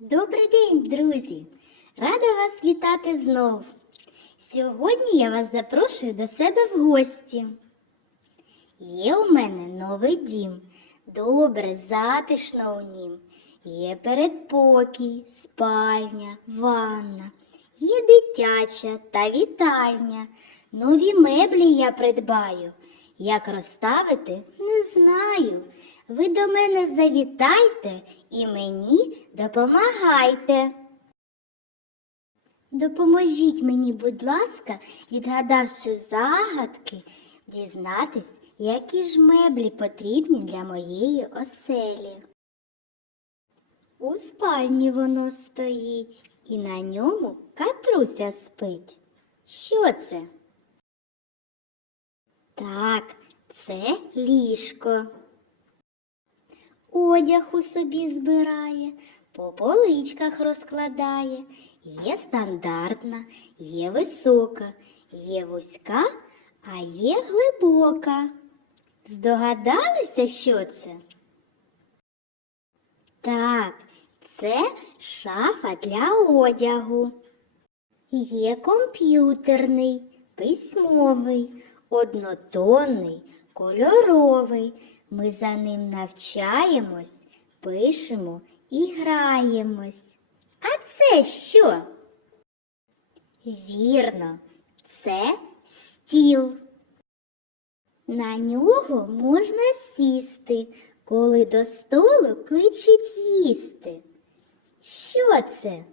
Добрий день, друзі! Рада вас вітати знов. Сьогодні я вас запрошую до себе в гості. Є у мене новий дім, добре, затишно у нім. Є передпокій, спальня, ванна, є дитяча та вітальня. Нові меблі я придбаю. Як розставити, не знаю. Ви до мене завітайте і мені допомагайте. Допоможіть мені, будь ласка, відгадавши загадки, дізнатись, які ж меблі потрібні для моєї оселі. У спальні воно стоїть, і на ньому катруся спить. Що це? Так, це ліжко. Одяг у собі збирає, по поличках розкладає. Є стандартна, є висока, є вузька, а є глибока. Здогадалися, що це? Так, це шафа для одягу. Є комп'ютерний, письмовий, однотонний, кольоровий. Ми за ним навчаємось, пишемо і граємось. А це що? Вірно, це стіл. На нього можна сісти, коли до столу кличуть їсти. Що це?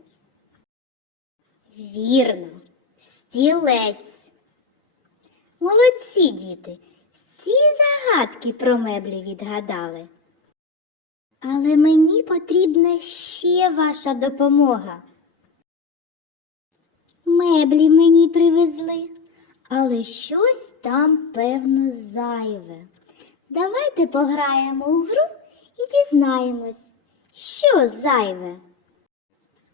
Вірно, стілець. Молодці, діти, всі загадки про меблі відгадали. Але мені потрібна ще ваша допомога. Меблі мені привезли, але щось там, певно, зайве. Давайте пограємо у гру і дізнаємось, що зайве.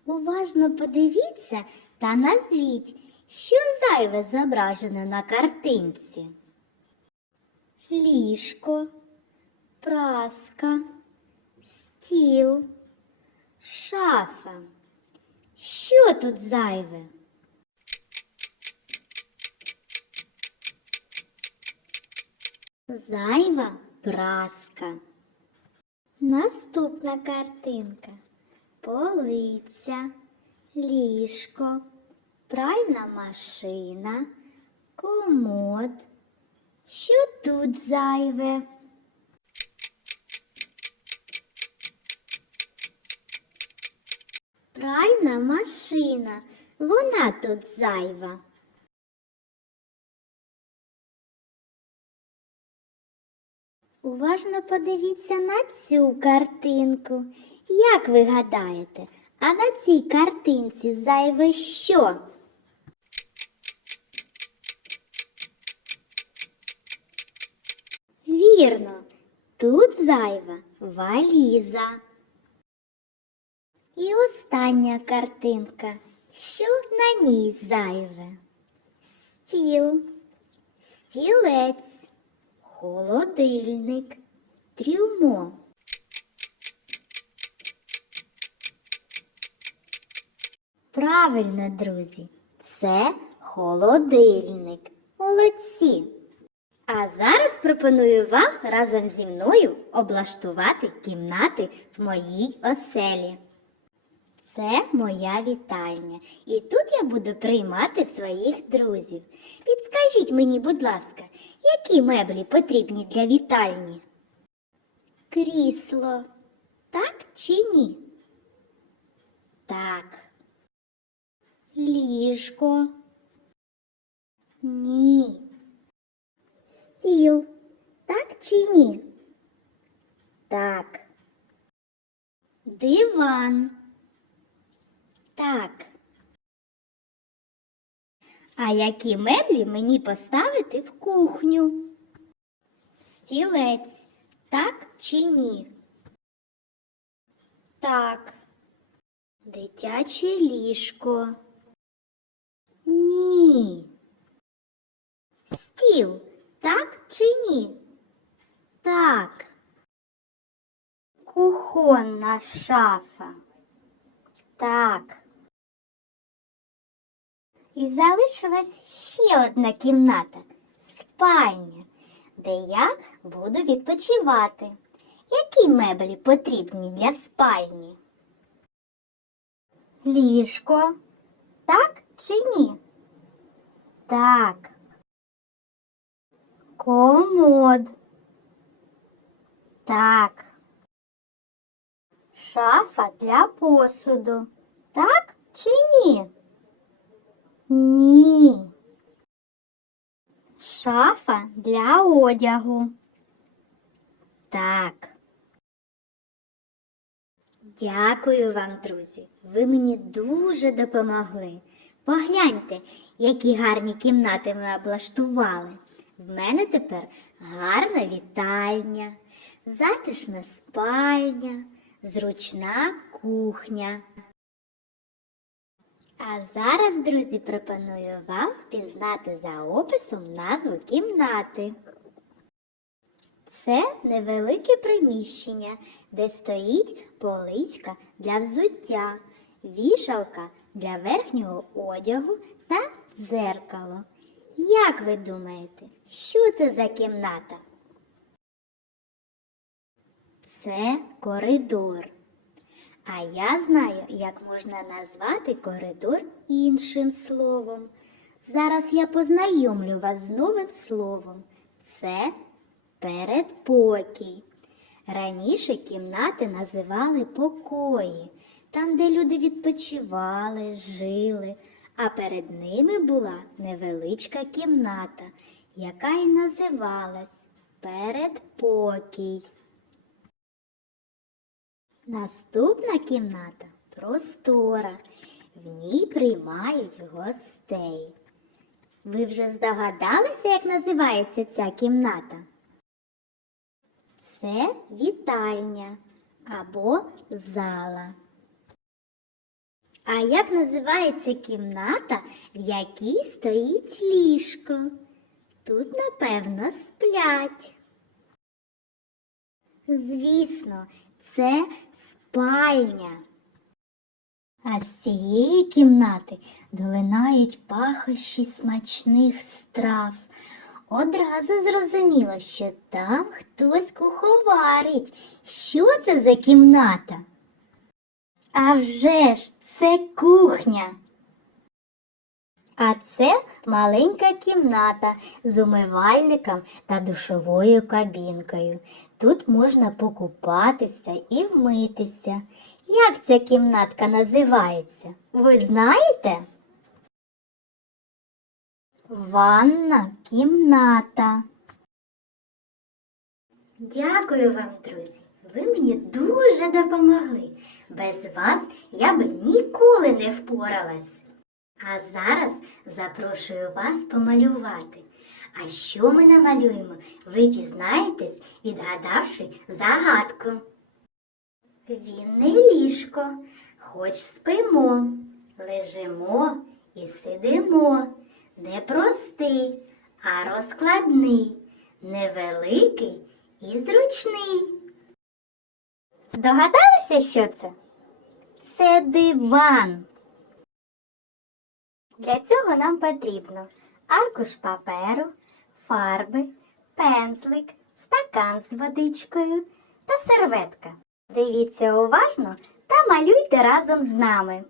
Уважно подивіться та назвіть, що зайве зображено на картинці. Ліжко, праска, стіл, шафа. Що тут зайве? Зайва праска. Наступна картинка. Полиця, ліжко, пральна машина, комод. Що тут зайве? Пральна машина. Вона тут зайва. Уважно подивіться на цю картинку. Як ви гадаєте, а на цій картинці зайве що? Вірно, тут зайва валіза. І остання картинка. Що на ній зайве? Стіл, стілець, холодильник, трюмо. Правильно, друзі, це холодильник. Молодці. А зараз пропоную вам разом зі мною облаштувати кімнати в моїй оселі. Це моя вітальня. І тут я буду приймати своїх друзів. Підскажіть мені, будь ласка, які меблі потрібні для вітальні? Крісло. Так чи ні? Так. Ліжко. Ні. Стіл. Так чи ні? Так. Диван. Так. А які меблі мені поставити в кухню? Стілець. Так чи ні? Так. Дитяче ліжко. Ні. Стіл. Так чи ні? Так. Кухонна шафа. Так. І залишилась ще одна кімната спальня, де я буду відпочивати. Які меблі потрібні для спальні? Ліжко. Так чи ні? Так. Комод. Так. Шафа для посуду. Так чи ні? Ні. Шафа для одягу. Так. Дякую вам, друзі. Ви мені дуже допомогли. Погляньте, які гарні кімнати ми облаштували. В мене тепер гарна вітальня, затишна спальня, зручна кухня. А зараз, друзі, пропоную вам впізнати за описом назву кімнати. Це невелике приміщення, де стоїть поличка для взуття, вішалка для верхнього одягу та дзеркало. Як ви думаєте, що це за кімната? Це коридор. А я знаю, як можна назвати коридор іншим словом. Зараз я познайомлю вас з новим словом. Це передпокій. Раніше кімнати називали покої, там, де люди відпочивали, жили, а перед ними була невеличка кімната, яка і називалась передпокій. Наступна кімната простора. В ній приймають гостей. Ви вже здогадалися, як називається ця кімната? Це вітальня або зала. А як називається кімната, в якій стоїть ліжко? Тут, напевно, сплять. Звісно, це спальня. А з цієї кімнати долинають пахощі смачних страв. Одразу зрозуміло, що там хтось куховарить. Що це за кімната? А вже ж це кухня. А це маленька кімната з умивальником та душовою кабінкою. Тут можна покупатися і вмитися. Як ця кімнатка називається? Ви знаєте? Ванна кімната. Дякую вам, друзі. Ви мені дуже допомогли. Без вас я би ніколи не впоралась. А зараз запрошую вас помалювати. А що ми намалюємо, ви дізнаєтесь, відгадавши загадку. Він не ліжко, хоч спимо, лежимо і сидимо. Не простий, а розкладний, невеликий і зручний. Здогадалися, що це? Це диван. Для цього нам потрібно аркуш паперу, фарби, пензлик, стакан з водичкою та серветка. Дивіться уважно та малюйте разом з нами.